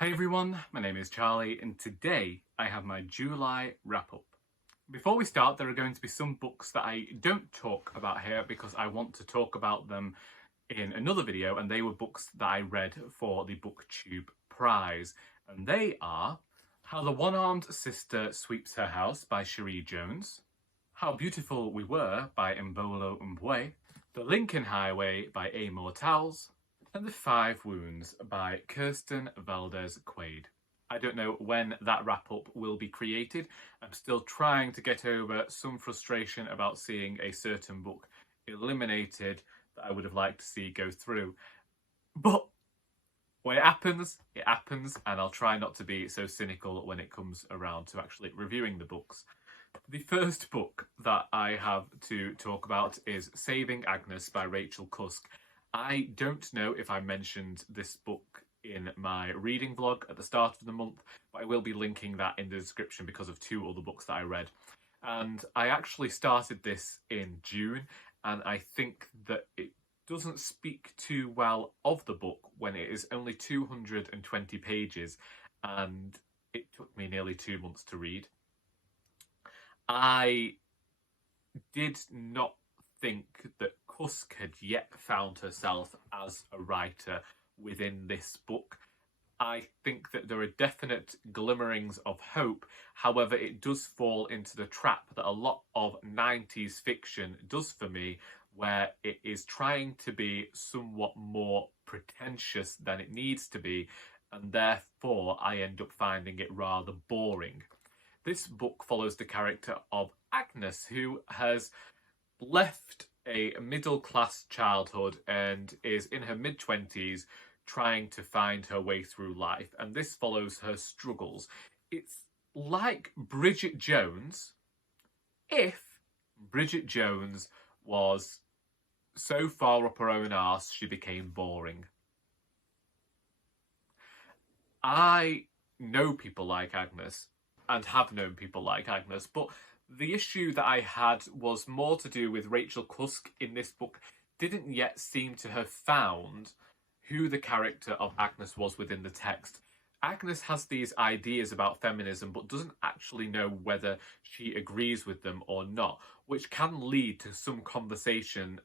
Hey everyone, my name is Charlie and today I have my July wrap-up. Before we start, there are going to be some books that I don't talk about here because I want to talk about them in another video, and they were books that I read for the BookTube prize. And they are How the One-Armed Sister Sweeps Her House by Cherie Jones, How Beautiful We Were by Imbolo Mbue, The Lincoln Highway by Amor Towles, and The Five Wounds by Kirstin Valdez-Quade. I don't know when that wrap-up will be created. I'm still trying to get over some frustration about seeing a certain book eliminated that I would have liked to see go through. But when it happens, and I'll try not to be so cynical when it comes around to actually reviewing the books. The first book that I have to talk about is Saving Agnes by Rachel Cusk. I don't know if I mentioned this book in my reading vlog at the start of the month, but I will be linking that in the description because of two other books that I read. And I actually started this in June, and I think that it doesn't speak too well of the book when it is only 220 pages, and it took me nearly 2 months to read. I did not think that Cusk had yet found herself as a writer within this book. I think that there are definite glimmerings of hope. However, it does fall into the trap that a lot of 90s fiction does for me, where it is trying to be somewhat more pretentious than it needs to be, and therefore I end up finding it rather boring. This book follows the character of Agnes, who has left a middle-class childhood and is in her mid-20s trying to find her way through life, and this follows her struggles. It's like Bridget Jones if Bridget Jones was so far up her own arse she became boring. I know people like Agnes and have known people like Agnes, but the issue that I had was more to do with Rachel Cusk in this book didn't yet seem to have found who the character of Agnes was within the text. Agnes has these ideas about feminism but doesn't actually know whether she agrees with them or not, which can lead to some conversation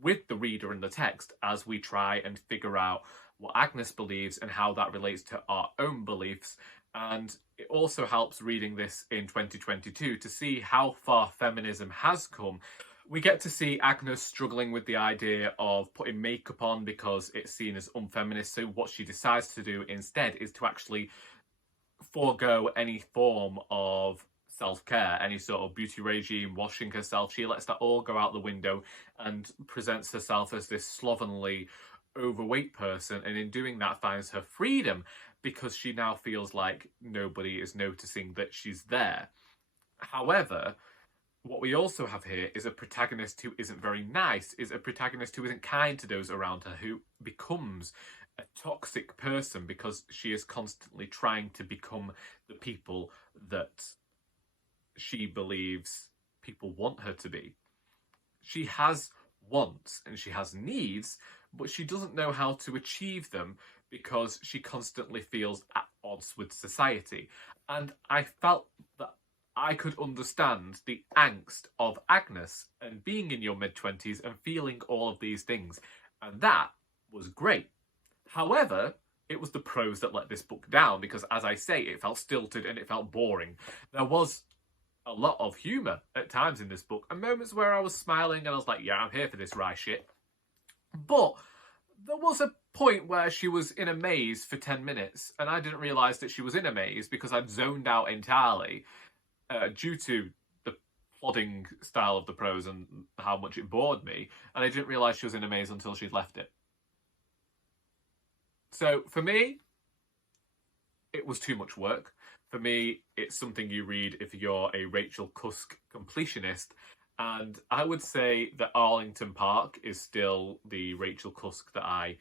with the reader in the text as we try and figure out what Agnes believes and how that relates to our own beliefs. And it also helps reading this in 2022 to see how far feminism has come. We get to see Agnes struggling with the idea of putting makeup on because it's seen as unfeminist. So what she decides to do instead is to actually forego any form of self-care, any sort of beauty regime, washing herself. She lets that all go out the window and presents herself as this slovenly, overweight person, and in doing that finds her freedom because she now feels like nobody is noticing that she's there. However, what we also have here is a protagonist who isn't very nice, is a protagonist who isn't kind to those around her, who becomes a toxic person because she is constantly trying to become the people that she believes people want her to be. She has wants and she has needs, but she doesn't know how to achieve them because she constantly feels at odds with society. And I felt that I could understand the angst of Agnes and being in your mid-20s and feeling all of these things. And that was great. However, it was the prose that let this book down because, as I say, it felt stilted and it felt boring. There was a lot of humour at times in this book and moments where I was smiling and I was like, yeah, I'm here for this wry shit. But there was a point where she was in a maze for 10 minutes and I didn't realise that she was in a maze because I'd zoned out entirely due to the plodding style of the prose and how much it bored me, and I didn't realise she was in a maze until she'd left it. So for me, it was too much work. For me, it's something you read if you're a Rachel Cusk completionist, and I would say that Arlington Park is still the Rachel Cusk that I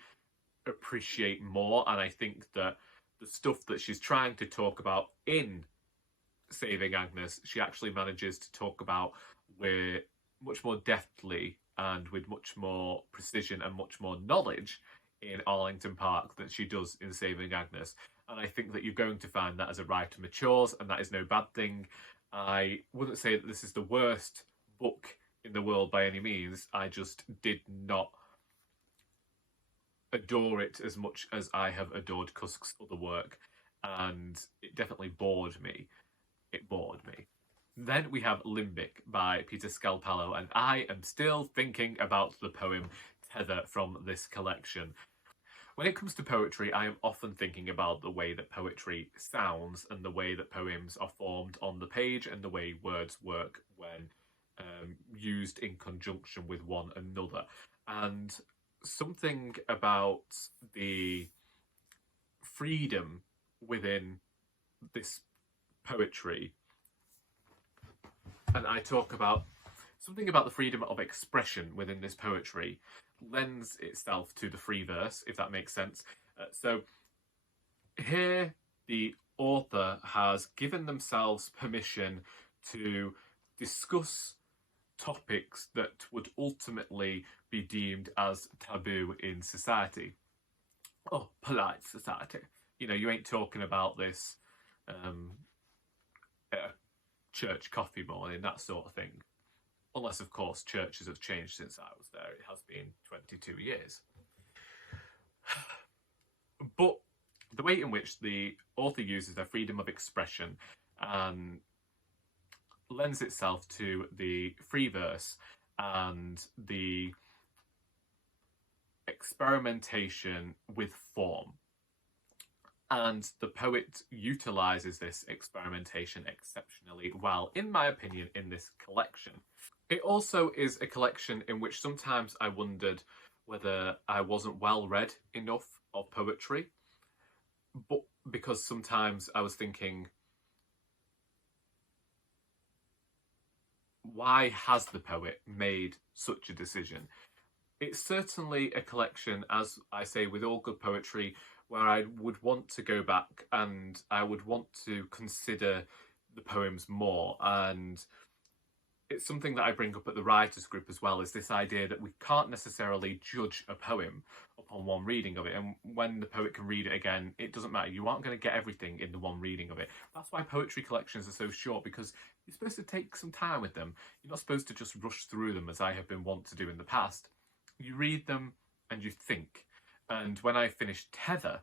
appreciate more, and I think that the stuff that she's trying to talk about in Saving Agnes, she actually manages to talk about with much more deftly and with much more precision and much more knowledge in Arlington Park that she does in Saving Agnes. And I think that you're going to find that as a writer matures, and that is no bad thing. I wouldn't say that this is the worst book in the world by any means. I just did not adore it as much as I have adored Cusk's other work, and it definitely bored me. It bored me. Then we have Limbic by Peter Scalpello, and I am still thinking about the poem Tether from this collection. When it comes to poetry, I am often thinking about the way that poetry sounds and the way that poems are formed on the page and the way words work when used in conjunction with one another. And something about the freedom within this poetry, and I talk about something about the freedom of expression within this poetry, lends itself to the free verse, if that makes sense. So here the author has given themselves permission to discuss topics that would ultimately be deemed as taboo in society. Oh, polite society. You know, you ain't talking about this church coffee morning, that sort of thing. Unless, of course, churches have changed since I was there. It has been 22 years. But the way in which the author uses their freedom of expression lends itself to the free verse and the experimentation with form. And the poet utilises this experimentation exceptionally well, in my opinion, in this collection. It also is a collection in which sometimes I wondered whether I wasn't well read enough of poetry, but because sometimes I was thinking, why has the poet made such a decision? It's certainly a collection, as I say with all good poetry, where I would want to go back and I would want to consider the poems more. And it's something that I bring up at the writers group as well, is this idea that we can't necessarily judge a poem upon one reading of it. And when the poet can read it again, it doesn't matter. You aren't going to get everything in the one reading of it. That's why poetry collections are so short, because you're supposed to take some time with them. You're not supposed to just rush through them as I have been wont to do in the past. You read them and you think. And when I finished Tether,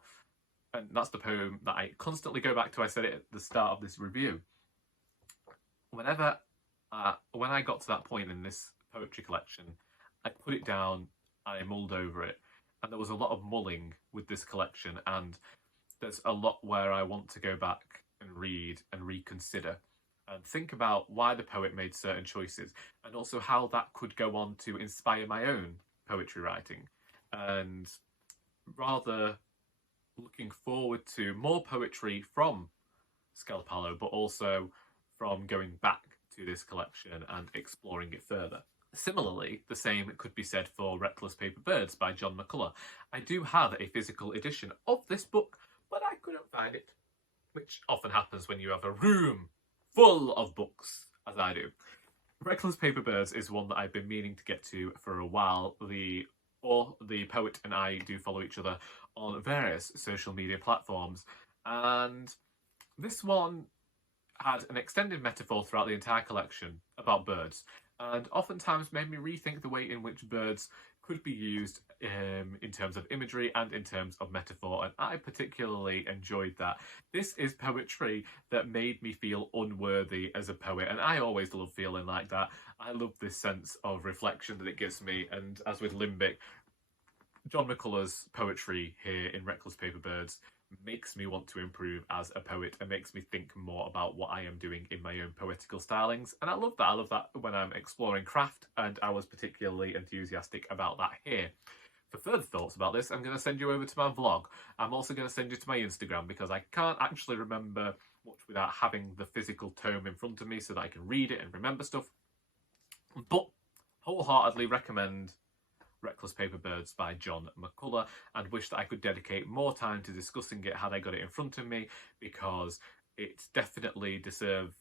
and that's the poem that I constantly go back to, I said it at the start of this review, when I got to that point in this poetry collection, I put it down and I mulled over it. And there was a lot of mulling with this collection, and there's a lot where I want to go back and read and reconsider and think about why the poet made certain choices, and also how that could go on to inspire my own poetry writing. And rather looking forward to more poetry from Scalpello, but also from going back to this collection and exploring it further. Similarly, the same could be said for Reckless Paper Birds by John McCullough. I do have a physical edition of this book, but I couldn't find it, which often happens when you have a room full of books, as I do. Reckless Paper Birds is one that I've been meaning to get to for a while. The poet and I do follow each other on various social media platforms, and this one had an extended metaphor throughout the entire collection about birds, and oftentimes made me rethink the way in which birds could be used in terms of imagery and in terms of metaphor, and I particularly enjoyed that. This is poetry that made me feel unworthy as a poet, and I always love feeling like that. I love this sense of reflection that it gives me, and as with Limbic, John McCullough's poetry here in Reckless Paper Birds makes me want to improve as a poet and makes me think more about what I am doing in my own poetical stylings. And I love that. I love that when I'm exploring craft, and I was particularly enthusiastic about that here. For further thoughts about this, I'm going to send you over to my vlog. I'm also going to send you to my Instagram, because I can't actually remember much without having the physical tome in front of me so that I can read it and remember stuff. But wholeheartedly recommend Reckless Paper Birds by John McCullough, and wish that I could dedicate more time to discussing it had I got it in front of me, because it definitely deserves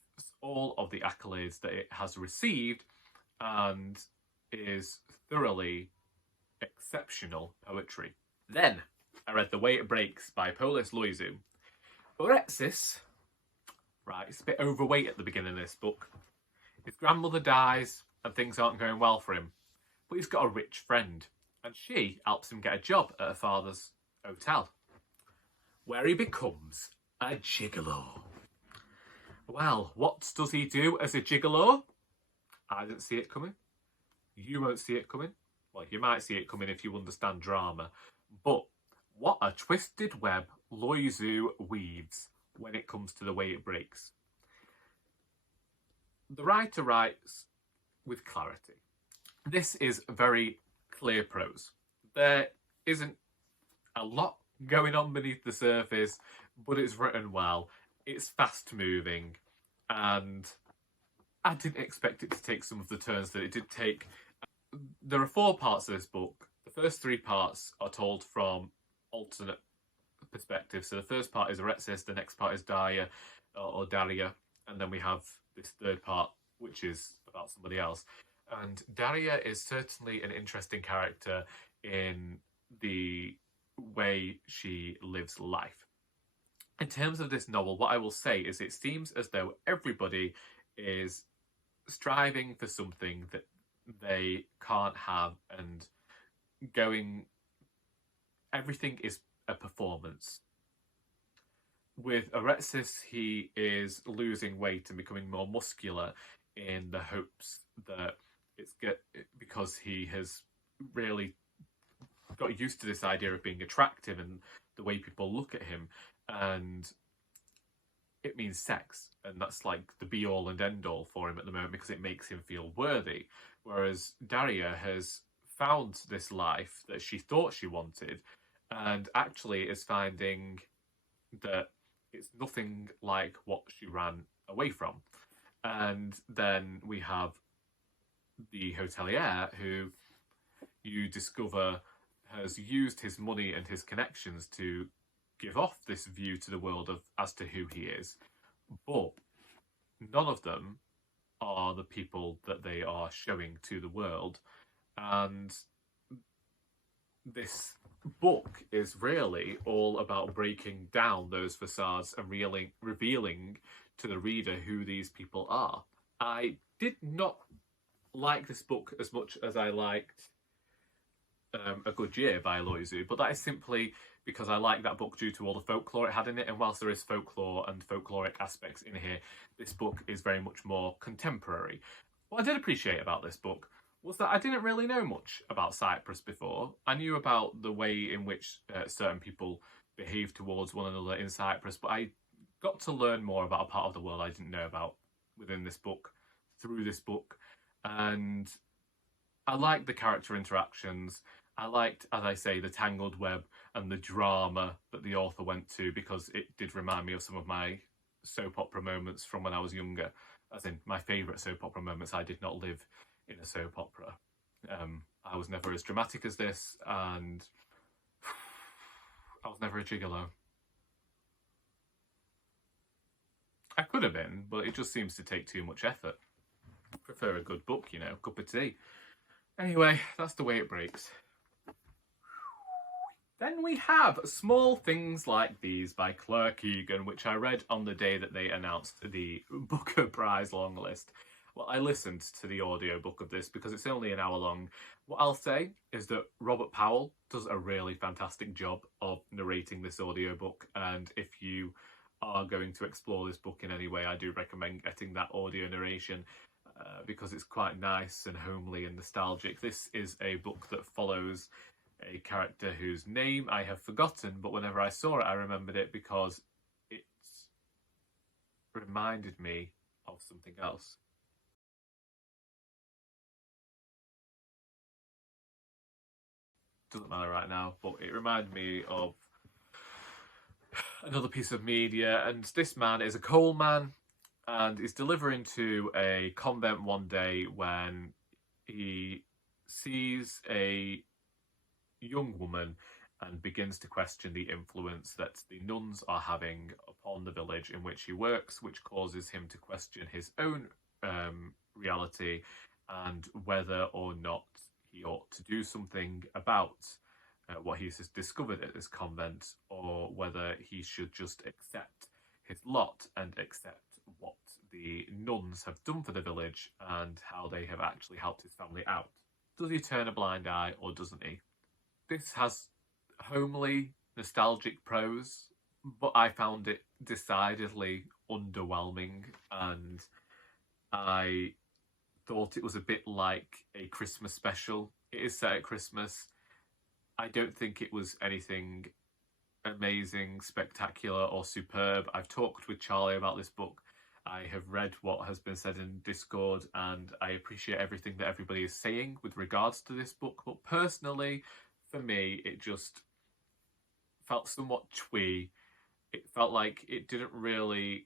all of the accolades that it has received and is thoroughly exceptional poetry. Then I read The Way It Breaks by Polis Loizou. Orexis, right, it's a bit overweight at the beginning of this book. His grandmother dies and things aren't going well for him, but he's got a rich friend and she helps him get a job at her father's hotel, where he becomes a gigolo. Well, what does he do as a gigolo? I didn't see it coming. You won't see it coming. Well, you might see it coming if you understand drama. But what a twisted web Loizou weaves when it comes to The Way It Breaks. The writer writes with clarity. This is very clear prose. There isn't a lot going on beneath the surface, but it's written well. It's fast moving, and I didn't expect it to take some of the turns that it did take. There are 4 parts of this book. The first 3 parts are told from alternate perspectives. So the first part is Orexis, the next part is Daria, and then we have this third part, which is about somebody else. And Daria is certainly an interesting character in the way she lives life. In terms of this novel, what I will say is it seems as though everybody is striving for something that they can't have, and everything is a performance. With Orexis, he is losing weight and becoming more muscular in the hopes that it's because he has really got used to this idea of being attractive and the way people look at him, and it means sex, and that's like the be all and end all for him at the moment because it makes him feel worthy. Whereas Daria has found this life that she thought she wanted and actually is finding that it's nothing like what she ran away from. And then we have the hotelier who you discover has used his money and his connections to give off this view to the world as to who he is, but none of them are the people that they are showing to the world. And this book is really all about breaking down those facades and revealing to the reader who these people are. I did not like this book as much as I liked A Good Year by Loizou, but that is simply because I like that book due to all the folklore it had in it, and whilst there is folklore and folkloric aspects in here, this book is very much more contemporary. What I did appreciate about this book was that I didn't really know much about Cyprus before. I knew about the way in which certain people behave towards one another in Cyprus, but I got to learn more about a part of the world I didn't know about within this book, through this book, and I liked the character interactions. I liked, as I say, the tangled web and the drama that the author went to, because it did remind me of some of my soap opera moments from when I was younger. As in, my favourite soap opera moments. I did not live in a soap opera. I was never as dramatic as this, and I was never a gigolo. I could have been, but it just seems to take too much effort. I prefer a good book, you know, cup of tea. Anyway, that's The Way It Breaks. Then we have Small Things Like These by Keegan, which I read on the day that they announced the Booker Prize long list. Well, I listened to the audiobook of this because it's only an hour long. What I'll say is that Robert Powell does a really fantastic job of narrating this audiobook, and if you are going to explore this book in any way, I do recommend getting that audio narration because it's quite nice and homely and nostalgic. This is a book that follows a character whose name I have forgotten, but whenever I saw it, I remembered it because it reminded me of something else. Doesn't matter right now, but it reminded me of another piece of media, and this man is a coal man and is delivering to a convent one day when he sees a young woman and begins to question the influence that the nuns are having upon the village in which he works, which causes him to question his own reality and whether or not he ought to do something about what he's just discovered at this convent, or whether he should just accept his lot and accept what the nuns have done for the village and how they have actually helped his family out. Does he turn a blind eye or doesn't he? This has homely, nostalgic prose, but I found it decidedly underwhelming, and I thought it was a bit like a Christmas special. It is set at Christmas. I don't think it was anything amazing, spectacular, or superb. I've talked with Charlie about this book. I have read what has been said in Discord, and I appreciate everything that everybody is saying with regards to this book. But personally, for me, it just felt somewhat twee. It felt like it didn't really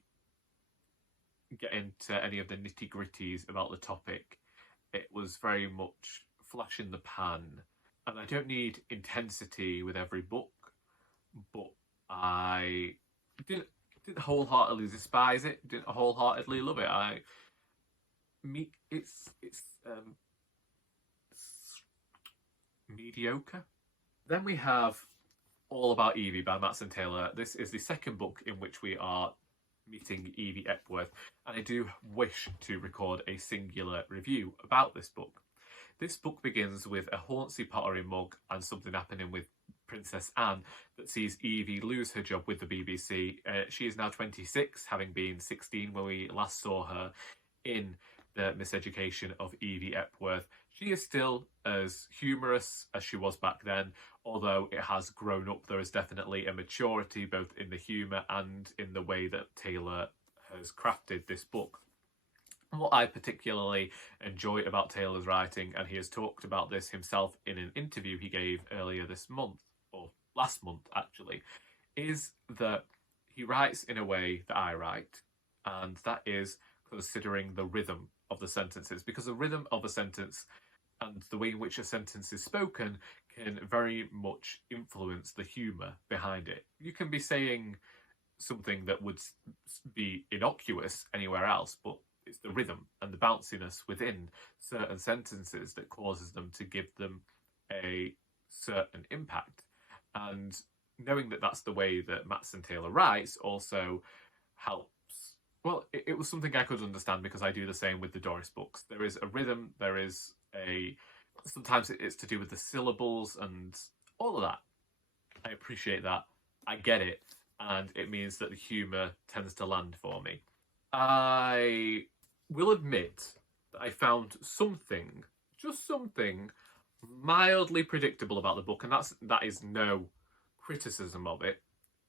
get into any of the nitty-gritties about the topic. It was very much flash in the pan. And I don't need intensity with every book, but I didn't wholeheartedly despise it, didn't wholeheartedly love it. It's mediocre. Then we have All About Evie by Matson Taylor. This is the second book in which we are meeting Evie Epworth, and I do wish to record a singular review about this book. This book begins with a Hornsey pottery mug and something happening with Princess Anne that sees Evie lose her job with the BBC. She is now 26, having been 16 when we last saw her in the miseducation of Evie Epworth. She is still as humorous as she was back then, although it has grown up. There is definitely a maturity both in the humour and in the way that Taylor has crafted this book. What I particularly enjoy about Taylor's writing, and he has talked about this himself in an interview he gave earlier this month, or last month actually, is that he writes in a way that I write, and that is considering the rhythm of the sentences, because the rhythm of a sentence and the way in which a sentence is spoken can very much influence the humour behind it. You can be saying something that would be innocuous anywhere else, but it's the rhythm and the bounciness within certain sentences that causes them to give them a certain impact. And knowing that that's the way that Matson Taylor writes also helps. Well, it was something I could understand because I do the same with the Doris books. There is a rhythm, there is a... Sometimes it's to do with the syllables and all of that. I appreciate that. I get it. And it means that the humour tends to land for me. I will admit that I found something, just something, mildly predictable about the book, and that is no criticism of it.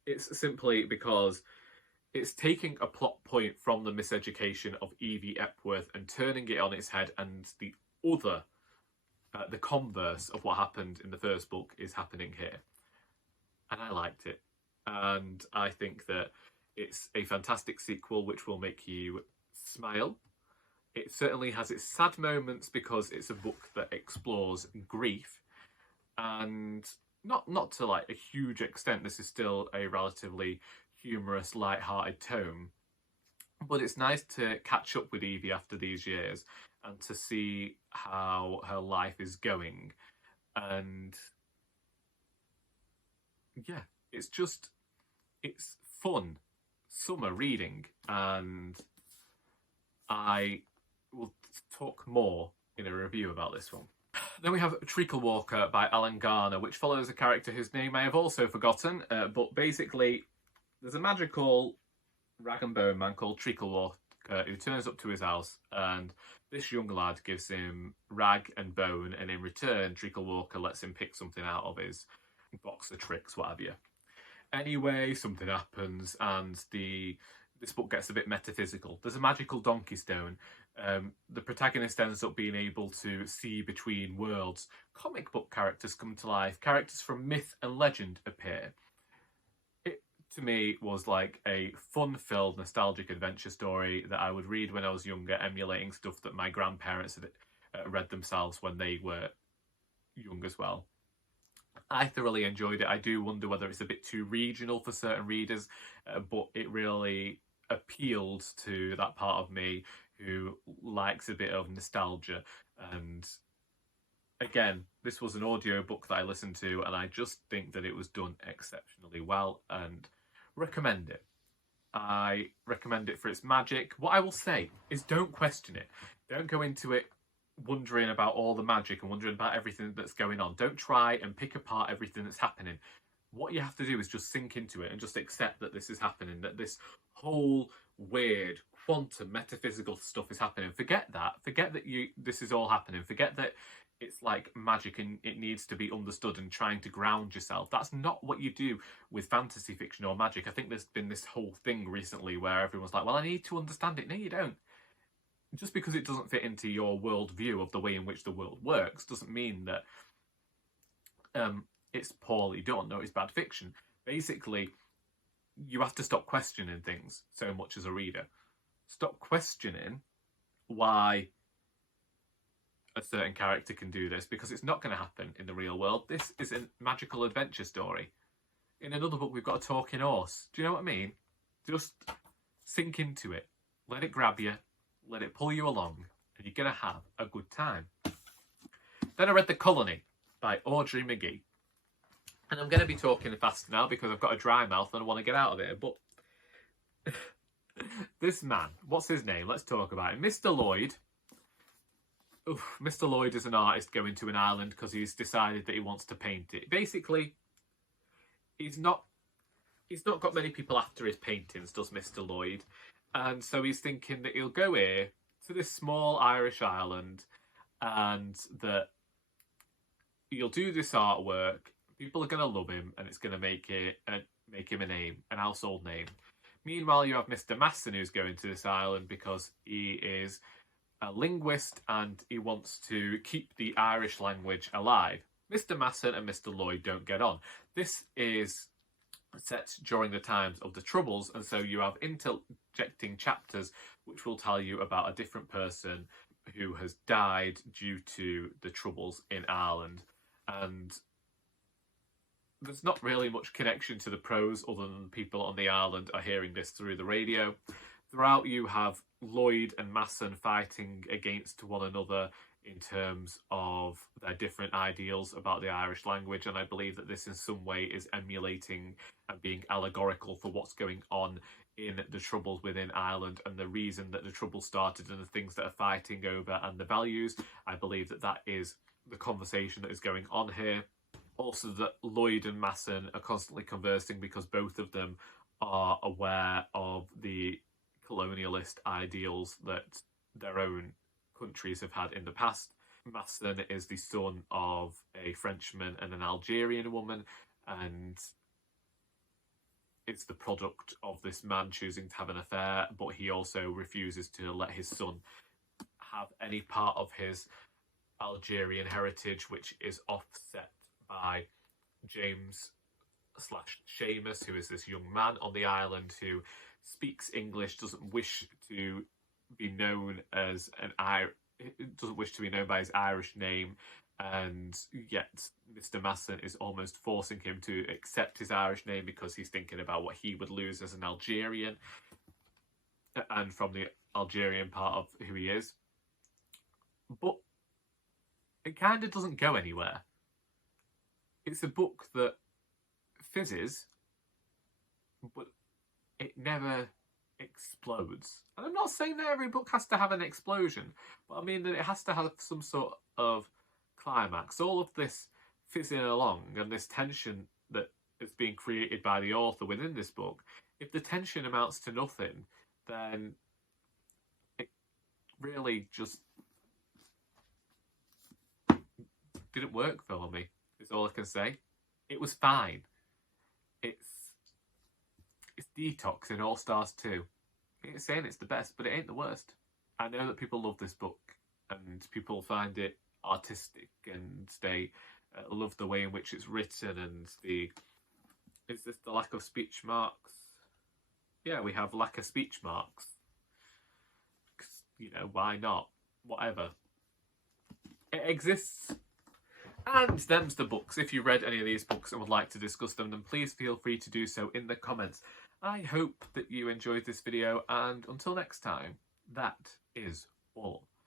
It's simply because it's taking a plot point from the miseducation of Evie Epworth and turning it on its head, and the converse of what happened in the first book is happening here. And I liked it. And I think that it's a fantastic sequel which will make you smile. It certainly has its sad moments because it's a book that explores grief, and not to like a huge extent. This is still a relatively humorous, light-hearted tome, but it's nice to catch up with Evie after these years and to see how her life is going. And yeah, it's fun summer reading, and I will talk more in a review about this one. Then we have Treacle Walker by Alan Garner, which follows a character whose name I have also forgotten, but basically there's a magical rag and bone man called Treacle Walker who turns up to his house, and this young lad gives him rag and bone, and in return Treacle Walker lets him pick something out of his box of tricks, what have you. Anyway, something happens, and this book gets a bit metaphysical. There's a magical donkey stone. The protagonist ends up being able to see between worlds. Comic book characters come to life. Characters from myth and legend appear. It, to me, was like a fun-filled, nostalgic adventure story that I would read when I was younger, emulating stuff that my grandparents had read themselves when they were young as well. I thoroughly enjoyed it. I do wonder whether it's a bit too regional for certain readers, but it really appealed to that part of me who likes a bit of nostalgia and again, this was an audiobook that I listened to, and I just think that it was done exceptionally well and recommend it. I recommend it for its magic. What I will say is don't question it. Don't go into it wondering about all the magic and wondering about everything that's going on. Don't try and pick apart everything that's happening. What you have to do is just sink into it and just accept that this is happening, that this whole weird quantum metaphysical stuff is happening. Forget that. Forget that this is all happening. Forget that it's like magic and it needs to be understood and trying to ground yourself. That's not what you do with fantasy fiction or magic. I think there's been this whole thing recently where everyone's like, well, I need to understand it. No, you don't. Just because it doesn't fit into your worldview of the way in which the world works doesn't mean that it's poorly done or it's bad fiction. Basically, you have to stop questioning things so much as a reader. Stop questioning why a certain character can do this, because it's not going to happen in the real world. This is a magical adventure story. In another book, we've got a talking horse. Do you know what I mean? Just sink into it. Let it grab you. Let it pull you along. And you're going to have a good time. Then I read The Colony by Audrey Magee. And I'm going to be talking fast now because I've got a dry mouth and I want to get out of it. But this man, what's his name? Let's talk about him. Mr. Lloyd. Mr. Lloyd is an artist going to an island because he's decided that he wants to paint it. Basically, he's not got many people after his paintings, does Mr. Lloyd. And so he's thinking that he'll go here to this small Irish island and that he'll do this artwork. People are going to love him and it's going to make him a name, an household name. Meanwhile, you have Mr. Matson who's going to this island because he is a linguist and he wants to keep the Irish language alive. Mr. Matson and Mr. Lloyd don't get on. This is set during the times of the Troubles, and so you have interjecting chapters which will tell you about a different person who has died due to the Troubles in Ireland. And there's not really much connection to the prose other than people on the island are hearing this through the radio. Throughout, you have Lloyd and Matson fighting against one another in terms of their different ideals about the Irish language, and I believe that this in some way is emulating and being allegorical for what's going on in the Troubles within Ireland and the reason that the Troubles started and the things that are fighting over and the values. I believe that that is the conversation that is going on here. Also, that Lloyd and Matson are constantly conversing because both of them are aware of the colonialist ideals that their own countries have had in the past. Matson is the son of a Frenchman and an Algerian woman, and it's the product of this man choosing to have an affair, but he also refuses to let his son have any part of his Algerian heritage, which is offset by James / Seamus, who is this young man on the island who speaks English, doesn't wish to be known as doesn't wish to be known by his Irish name, and yet Mr. Matson is almost forcing him to accept his Irish name because he's thinking about what he would lose as an Algerian and from the Algerian part of who he is. But it kind of doesn't go anywhere. It's a book that fizzes, but it never explodes. And I'm not saying that every book has to have an explosion, but I mean that it has to have some sort of climax. All of this fizzing along and this tension that is being created by the author within this book, if the tension amounts to nothing, then it really just didn't work for me, is all I can say. It was fine. It's Detox in All Stars 2. I ain't saying it's the best, but it ain't the worst. I know that people love this book and people find it artistic and they love the way in which it's written and is this the lack of speech marks? Yeah, we have lack of speech marks. You know, why not? Whatever. It exists. And them's the books. If you read any of these books and would like to discuss them, then please feel free to do so in the comments. I hope that you enjoyed this video, and until next time, that is all.